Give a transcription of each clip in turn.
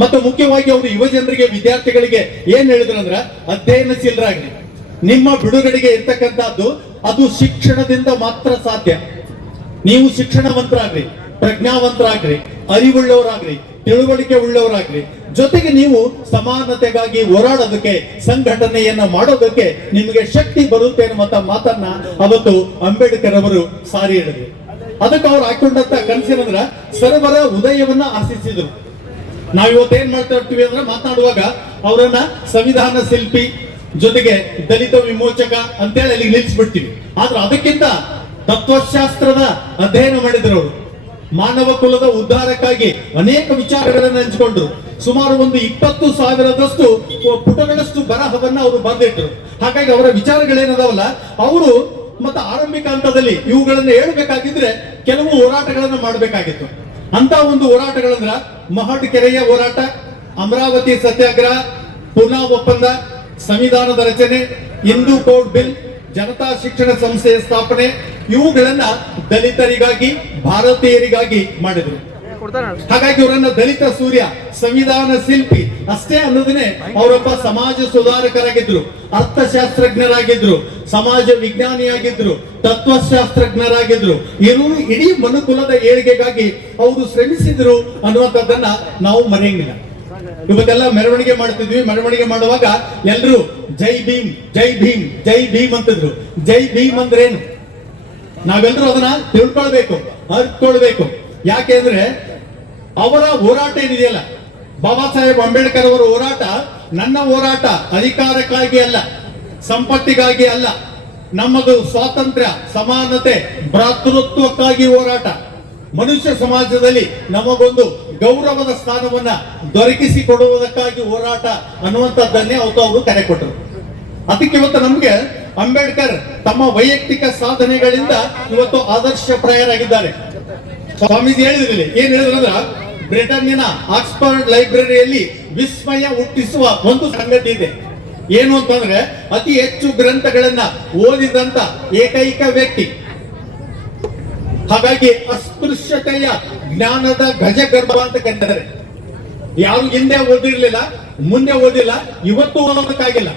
ಮತ್ತು ಮುಖ್ಯವಾಗಿ ಅವರು ಯುವ ಜನರಿಗೆ, ವಿದ್ಯಾರ್ಥಿಗಳಿಗೆ ಏನ್ ಅಂದ್ರೆ ಅಧ್ಯಯನಶೀಲರಾಗಲಿ ನಿಮ್ಮ ಬಿಡುಗಡೆಗೆ ಇರ್ತಕ್ಕಂಥದ್ದು, ಅದು ಶಿಕ್ಷಣದಿಂದ ಮಾತ್ರ ಸಾಧ್ಯ. ನೀವು ಶಿಕ್ಷಣವಂತರಾಗ್ರಿ ಪ್ರಜ್ಞಾವಂತರಾಗ್ರಿ ಅರಿವುಳ್ಳವರಾಗ್ರಿ ತಿಳುವಳಿಕೆ ಉಳ್ಳವರಾಗ್ರಿ ಜೊತೆಗೆ ನೀವು ಸಮಾನತೆಗಾಗಿ ಹೋರಾಡೋದಕ್ಕೆ, ಸಂಘಟನೆಯನ್ನ ಮಾಡೋದಕ್ಕೆ ನಿಮಗೆ ಶಕ್ತಿ ಬರುತ್ತೆ ಅನ್ನುವಂತ ಮಾತನ್ನ ಅವತ್ತು ಅಂಬೇಡ್ಕರ್ ಅವರು ಸಾರಿ ಹೇಳಿದ್ರು. ಅದಕ್ಕೆ ಅವ್ರು ಹಾಕೊಂಡಂತ ಕನಸಿನಂದ್ರ ಸರ್ವರ ಉದಯವನ್ನ ಆಶಿಸಿದ್ರು. ನಾವ್ ಏನ್ ಮಾಡ್ತಾ ಇರ್ತೀವಿ ಅಂದ್ರೆ ಮಾತನಾಡುವಾಗ ಅವರನ್ನ ಸಂವಿಧಾನ ಶಿಲ್ಪಿ ಜೊತೆಗೆ ದಲಿತ ವಿಮೋಚಕ ಅಂತೇಳಿ ಅಲ್ಲಿಗೆ ನಿಲ್ಲಿಸ್ಬಿಡ್ತೀವಿ. ಆದ್ರೆ ಅದಕ್ಕಿಂತ ತತ್ವಶಾಸ್ತ್ರದ ಅಧ್ಯಯನ ಮಾಡಿದ್ರು ಅವರು. ಮಾನವ ಕುಲದ ಉದ್ಧಾರಕ್ಕಾಗಿ ಅನೇಕ ವಿಚಾರಗಳನ್ನು ಹಂಚಿಕೊಂಡ್ರು. ಸುಮಾರು ಒಂದು ಇಪ್ಪತ್ತು ಸಾವಿರದಷ್ಟು ಪುಟಗಳಷ್ಟು ಬರಹವನ್ನ ಅವರು ಬಂದಿಟ್ರು ಹಾಗಾಗಿ ಅವರ ವಿಚಾರಗಳೇನದವಲ್ಲ, ಅವರು ಮತ್ತೆ ಆರಂಭಿಕ ಹಂತದಲ್ಲಿ ಇವುಗಳನ್ನು ಹೇಳ್ಬೇಕಾಗಿದ್ರೆ ಕೆಲವು ಹೋರಾಟಗಳನ್ನು ಮಾಡಬೇಕಾಗಿತ್ತು. ಅಂತ ಒಂದು ಹೋರಾಟಗಳಂದ್ರ ಮಹಡ್ ಕೆರೆಯ ಹೋರಾಟ, ಅಮರಾವತಿ ಸತ್ಯಾಗ್ರಹ, ಪುನಾ ಒಪ್ಪಂದ, ಸಂವಿಧಾನದ ರಚನೆ, ಹಿಂದೂ ಕೋಡ್ ಬಿಲ್, ಜನತಾ ಶಿಕ್ಷಣ ಸಂಸ್ಥೆಯ ಸ್ಥಾಪನೆ, ಇವುಗಳನ್ನ ದಲಿತರಿಗಾಗಿ, ಭಾರತೀಯರಿಗಾಗಿ ಮಾಡಿದ್ರು. ಹಾಗಾಗಿ ಅವರನ್ನ ದಲಿತ ಸೂರ್ಯ, ಸಂವಿಧಾನ ಶಿಲ್ಪಿ ಅಷ್ಟೇ ಅನ್ನೋದನ್ನೇ ಅವರೊಬ್ಬ ಸಮಾಜ ಸುಧಾರಕರಾಗಿದ್ರು, ಅರ್ಥಶಾಸ್ತ್ರಜ್ಞರಾಗಿದ್ರು ಸಮಾಜ ವಿಜ್ಞಾನಿಯಾಗಿದ್ರು, ತತ್ವಶಾಸ್ತ್ರಜ್ಞರಾಗಿದ್ರು ಇವರು ಇಡೀ ಮನುಕುಲದ ಏಳಿಗೆಗಾಗಿ ಅವರು ಶ್ರಮಿಸಿದ್ರು ಅನ್ನುವಂಥದ್ದನ್ನ ನಾವು ಮರೆಯಂಗಿಲ್ಲ. ಇವತ್ತೆಲ್ಲ ಮೆರವಣಿಗೆ ಮಾಡ್ತಿದ್ವಿ, ಮೆರವಣಿಗೆ ಮಾಡುವಾಗ ಎಲ್ರು ಜೈ ಭೀಮ್ ಜೈ ಭೀಮ್ ಜೈ ಭೀಮ್ ಅಂತಿದ್ರು. ಜೈ ಭೀಮ್ ಅಂದ್ರೇನು? ನಾವೆಲ್ಲರೂ ಅದನ್ನ ತಿಳ್ಕೊಳ್ಬೇಕು ಅರ್ಕೊಳ್ಬೇಕು ಯಾಕೆ ಅಂದ್ರೆ ಅವರ ಹೋರಾಟ ಏನಿದೆಯಲ್ಲ? ಬಾಬಾ ಸಾಹೇಬ್ ಅಂಬೇಡ್ಕರ್ ಅವರ ಹೋರಾಟ ನನ್ನ ಹೋರಾಟ, ಅಧಿಕಾರಕ್ಕಾಗಿ ಅಲ್ಲ. ಸಂಪತ್ತಿಗಾಗಿ ಅಲ್ಲ, ನಮ್ಮದು ಸ್ವಾತಂತ್ರ್ಯ, ಸಮಾನತೆ, ಭ್ರಾತೃತ್ವಕ್ಕಾಗಿ ಹೋರಾಟ. ಮನುಷ್ಯ ಸಮಾಜದಲ್ಲಿ ನಮಗೊಂದು ಗೌರವದ ಸ್ಥಾನವನ್ನ ದೊರಕಿಸಿ ಕೊಡುವುದಕ್ಕಾಗಿ ಹೋರಾಟ ಅನ್ನುವಂಥದ್ದನ್ನೇ ಅವತ್ತು ಅವರು ಕರೆ ಕೊಟ್ಟರು. ಅದಕ್ಕೆ ಇವತ್ತು ನಮ್ಗೆ ಅಂಬೇಡ್ಕರ್ ತಮ್ಮ ವೈಯಕ್ತಿಕ ಸಾಧನೆಗಳಿಂದ ಇವತ್ತು ಆದರ್ಶ ಪ್ರಾಯರಾಗಿದ್ದಾರೆ. ಸ್ವಾಮೀಜಿ ಹೇಳಿದ್ರಲ್ಲಿ, ಏನ್ ಹೇಳಿದ್ರಂದ್ರ ಬ್ರಿಟನ್ನಿನ ಆಕ್ಸ್ಫರ್ಡ್ ಲೈಬ್ರರಿಯಲ್ಲಿ ವಿಸ್ಮಯ ಹುಟ್ಟಿಸುವ ಒಂದು ಸಂಗತಿ ಇದೆ. ಏನು ಅಂತಂದ್ರೆ ಅತಿ ಹೆಚ್ಚು ಗ್ರಂಥಗಳನ್ನ ಓದಿದಂತ ಏಕೈಕ ವ್ಯಕ್ತಿ. ಹಾಗಾಗಿ ಅಸ್ಪೃಶ್ಯತೆಯ ಜ್ಞಾನದ ಗಜಗರ್ಭ ಅಂತ ಕರೀತಾರೆ. ಯಾರು ಹಿಂದೆ ಓದಿರ್ಲಿಲ್ಲ, ಮುಂದೆ ಓದಿಲ್ಲ, ಇವತ್ತು ಓದೋದಕ್ಕಾಗಿಲ್ಲ.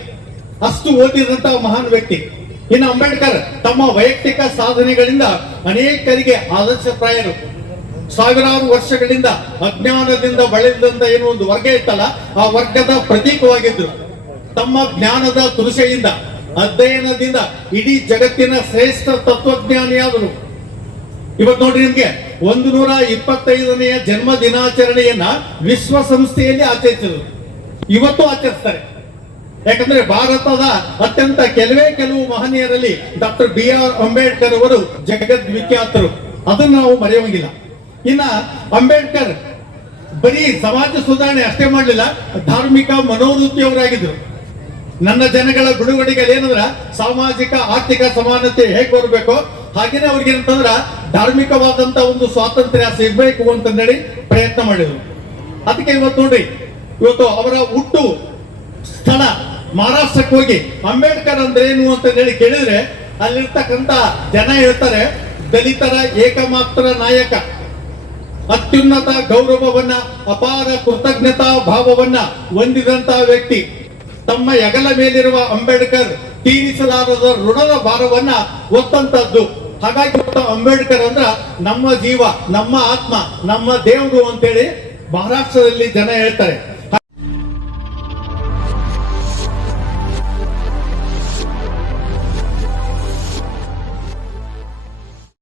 ಅಷ್ಟು ಓದಿದಂತ ಮಹಾನ್ ವ್ಯಕ್ತಿ. ಇನ್ನು ಅಂಬೇಡ್ಕರ್ ತಮ್ಮ ವೈಯಕ್ತಿಕ ಸಾಧನೆಗಳಿಂದ ಅನೇಕರಿಗೆ ಆದರ್ಶಪ್ರಾಯರು ಸಾವಿರಾರು ವರ್ಷಗಳಿಂದ ಅಜ್ಞಾನದಿಂದ ಬಳಲಿದಂತ ಏನೋ ಒಂದು ವರ್ಗ ಇತ್ತಲ್ಲ, ಆ ವರ್ಗದ ಪ್ರತೀಕವಾಗಿದ್ರು. ತಮ್ಮ ಜ್ಞಾನದ ತುರುಷೆಯಿಂದ ಅಧ್ಯಯನದಿಂದ ಇಡೀ ಜಗತ್ತಿನ ಶ್ರೇಷ್ಠ ತತ್ವಜ್ಞಾನಿಯಾದರು ಇವತ್ತು ನೋಡಿ ನಿಮ್ಗೆ, ಒಂದು ನೂರ ಇಪ್ಪತ್ತೈದನೆಯ ಜನ್ಮ ದಿನಾಚರಣೆಯನ್ನ ವಿಶ್ವಸಂಸ್ಥೆಯಲ್ಲಿ ಆಚರಿಸಿದರು. ಇವತ್ತು ಆಚರಿಸ್ತಾರೆ. ಯಾಕಂದ್ರೆ ಭಾರತದ ಅತ್ಯಂತ ಕೆಲವೇ ಕೆಲವು ಮಹನೀಯರಲ್ಲಿ ಡಾಕ್ಟರ್ ಬಿ ಆರ್ ಅಂಬೇಡ್ಕರ್ ಅವರು ಜಗದ್ ವಿಖ್ಯಾತರು ಅದನ್ನ ನಾವು ಮರೆಯುವಂಗಿಲ್ಲ ಇನ್ನ ಅಂಬೇಡ್ಕರ್ ಬರೀ ಸಮಾಜ ಸುಧಾರಣೆ ಅಷ್ಟೇ ಮಾಡಲಿಲ್ಲ, ಧಾರ್ಮಿಕ ಮನೋವೃತ್ತಿಯವರಾಗಿದ್ರು. ನನ್ನ ಜನಗಳ ಬಿಡುಗಡೆಗೆ ಏನಂದ್ರ ಸಾಮಾಜಿಕ, ಆರ್ಥಿಕ ಸಮಾನತೆ ಹೇಗೆ ಬರಬೇಕು? ಹಾಗೇನೆ ಅವ್ರಿಗೆ ಏನಂತಂದ್ರ ಧಾರ್ಮಿಕವಾದಂತ ಒಂದು ಸ್ವಾತಂತ್ರ್ಯ ಸಿಗ್ಬೇಕು ಅಂತಂದೇಳಿ ಪ್ರಯತ್ನ ಮಾಡಿದ್ರು. ಅದಕ್ಕೆ ಇವತ್ತು ನೋಡ್ರಿ ಇವತ್ತು ಅವರ ಹುಟ್ಟು ಸ್ಥಳ ಮಹಾರಾಷ್ಟ್ರಕ್ಕೆ ಹೋಗಿ ಅಂಬೇಡ್ಕರ್ ಅಂದ್ರೆ ಏನು ಅಂತ ಹೇಳಿ ಕೇಳಿದ್ರೆ ಅಲ್ಲಿರ್ತಕ್ಕಂತ ಜನ ಹೇಳ್ತಾರೆ, ದಲಿತರ ಏಕಮಾತ್ರ ನಾಯಕ, ಅತ್ಯುನ್ನತ ಗೌರವವನ್ನ, ಅಪಾರ ಕೃತಜ್ಞತಾ ಭಾವವನ್ನ ಹೊಂದಿದಂತ ವ್ಯಕ್ತಿ. ತಮ್ಮ ಹೆಗಲ ಮೇಲಿರುವ ಅಂಬೇಡ್ಕರ್ ತೀರಿಸಲಾರದ ಋಣದ ಭಾರವನ್ನ ಒತ್ತಂತದ್ದು. ಹಾಗಾಗಿ ಅಂಬೇಡ್ಕರ್ ಅಂದ್ರ ನಮ್ಮ ಜೀವ, ನಮ್ಮ ಆತ್ಮ, ನಮ್ಮ ದೇವರು ಅಂತೇಳಿ ಮಹಾರಾಷ್ಟ್ರದಲ್ಲಿ ಜನ ಹೇಳ್ತಾರೆ.